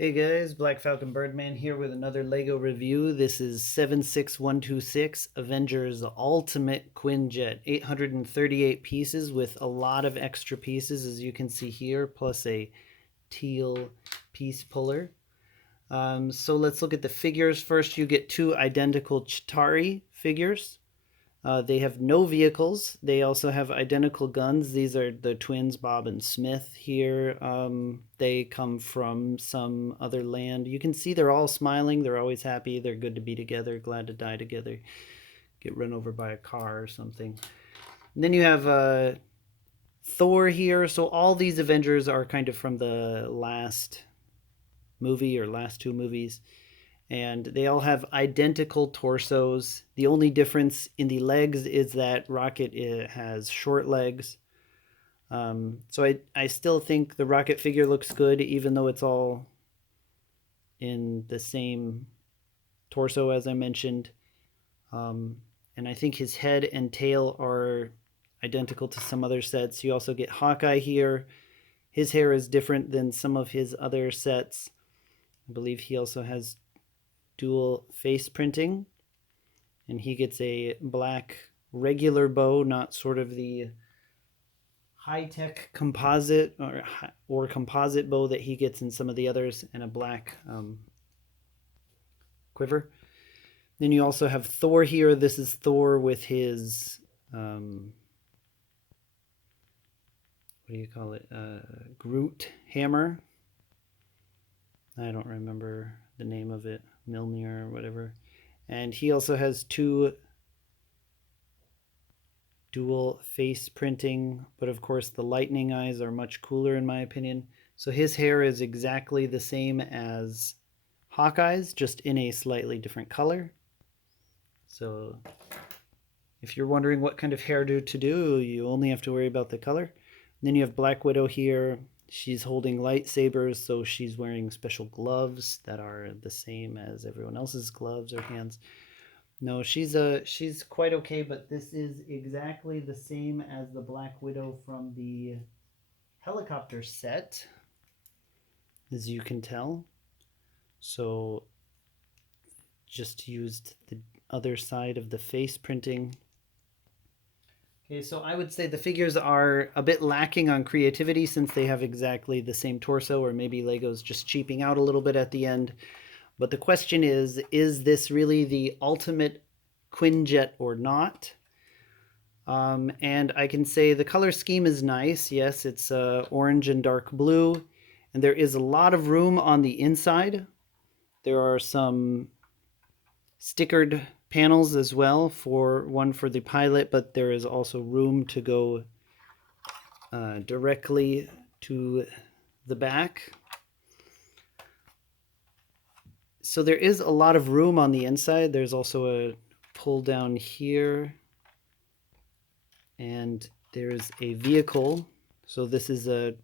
Hey guys, Black Falcon Birdman here with another LEGO review. This is 76126 Avengers Ultimate Quinjet. 838 pieces with a lot of extra pieces, as you can see here, plus a teal piece puller. So let's look at the figures. First, you get two identical Chitauri figures. They have no vehicles. They also have identical guns. These are the twins, Bob and Smith here. They come from some other land. You can see they're all smiling. They're always happy. They're good to be together, glad to die together, get run over by a car or something. And then you have Thor here. So all these Avengers are kind of from the last movie or last two movies, and they all have identical torsos. The only difference in the legs is that Rocket has short legs. So I still think the Rocket figure looks good, even though it's all in the same torso as I mentioned. And I think his head and tail are identical to some other sets. You also get Hawkeye here. His hair is different than some of his other sets. I believe he also has dual face printing, and he gets a black regular bow, not sort of the high-tech composite or composite bow that he gets in some of the others, and a black quiver. Then you also have Thor here. This is Thor with his what do you call it, Groot hammer. I don't remember the name of it, Milner or whatever. And he also has two dual face printing, but of course the lightning eyes are much cooler in my opinion. So his hair is exactly the same as Hawkeye's, just in a slightly different color. So if you're wondering what kind of hairdo to do, you only have to worry about the color. And then you have Black Widow here. She's holding lightsabers, so she's wearing special gloves that are the same as everyone else's gloves or hands. No, she's quite okay, but this is exactly the same as the Black Widow from the helicopter set, as you can tell. So just used the other side of the face printing. Okay, so I would say the figures are a bit lacking on creativity since they have exactly the same torso, or maybe Lego's just cheaping out a little bit at the end. But the question is this really the ultimate Quinjet or not? And I can say the color scheme is nice. Yes, it's orange and dark blue, and there is a lot of room on the inside. There are some stickered panels as well, for one for the pilot, but there is also room to go directly to the back. So there is a lot of room on the inside. There's also a pull down here, and there's a vehicle. So this is a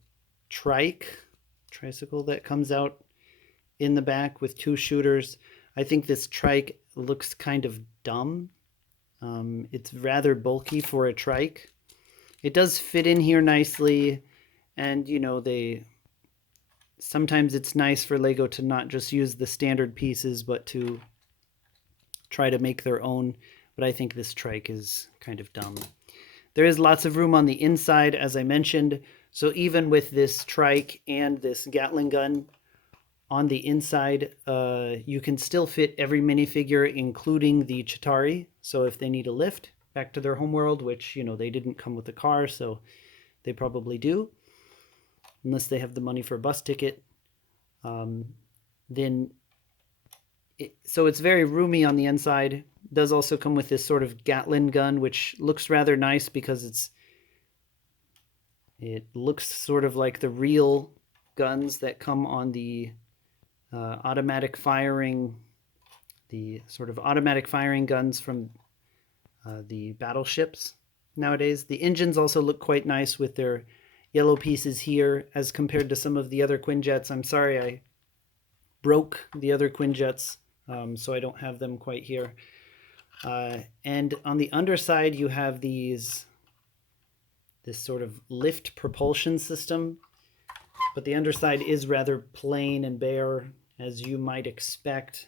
tricycle that comes out in the back with two shooters. I think this trike looks kind of dumb. It's rather bulky for a trike. It does fit in here nicely, and you know, sometimes it's nice for Lego to not just use the standard pieces, but to try to make their own. But I think this trike is kind of dumb. There is lots of room on the inside, as I mentioned. So even with this trike and this Gatling gun on the inside, you can still fit every minifigure, including the Chitauri. So if they need a lift back to their homeworld, which, you know, they didn't come with a car, so they probably do, unless they have the money for a bus ticket, so it's very roomy on the inside. It does also come with this sort of Gatling gun, which looks rather nice because it looks sort of like the real guns that come on the automatic firing guns from the battleships nowadays. The engines also look quite nice with their yellow pieces here as compared to some of the other Quinjets. I'm sorry I broke the other Quinjets, so I don't have them quite here. And on the underside you have this sort of lift propulsion system. but the underside is rather plain and bare, as you might expect.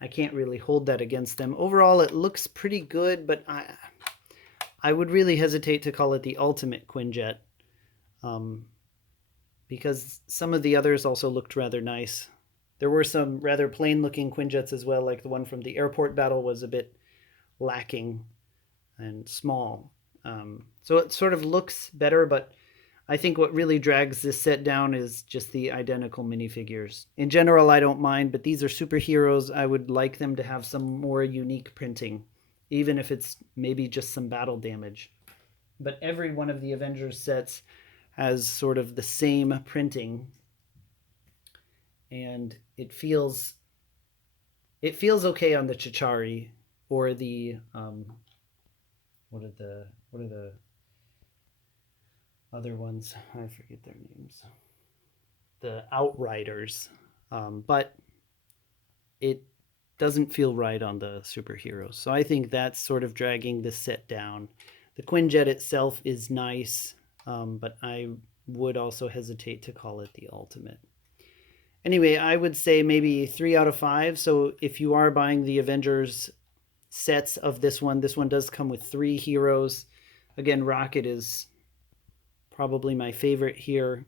I can't really hold that against them. Overall, it looks pretty good, but I would really hesitate to call it the ultimate Quinjet, um, because some of the others also looked rather nice. There were some rather plain looking Quinjets as well, like the one from the airport battle was a bit lacking and small. So it sort of looks better, but I think what really drags this set down is just the identical minifigures. In general, I don't mind, but these are superheroes. I would like them to have some more unique printing, even if it's maybe just some battle damage. But every one of the Avengers sets has sort of the same printing, and it feels okay on the Chitauri or the what are the other ones? I forget their names. The Outriders, but it doesn't feel right on the superheroes. So I think that's sort of dragging the set down. The Quinjet itself is nice, but I would also hesitate to call it the ultimate. Anyway, I would say maybe 3 out of 5. So if you are buying the Avengers sets of this one does come with 3 heroes. Again, Rocket is probably my favorite here.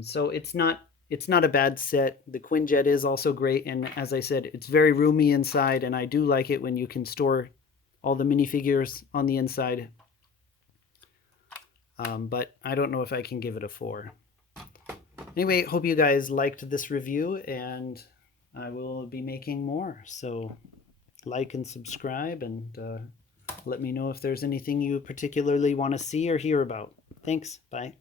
So it's not a bad set. The Quinjet is also great, and as I said, it's very roomy inside, and I do like it when you can store all the minifigures on the inside. But I don't know if I can give it a 4. Anyway, hope you guys liked this review, and I will be making more. So like and subscribe, and let me know if there's anything you particularly want to see or hear about. Thanks. Bye.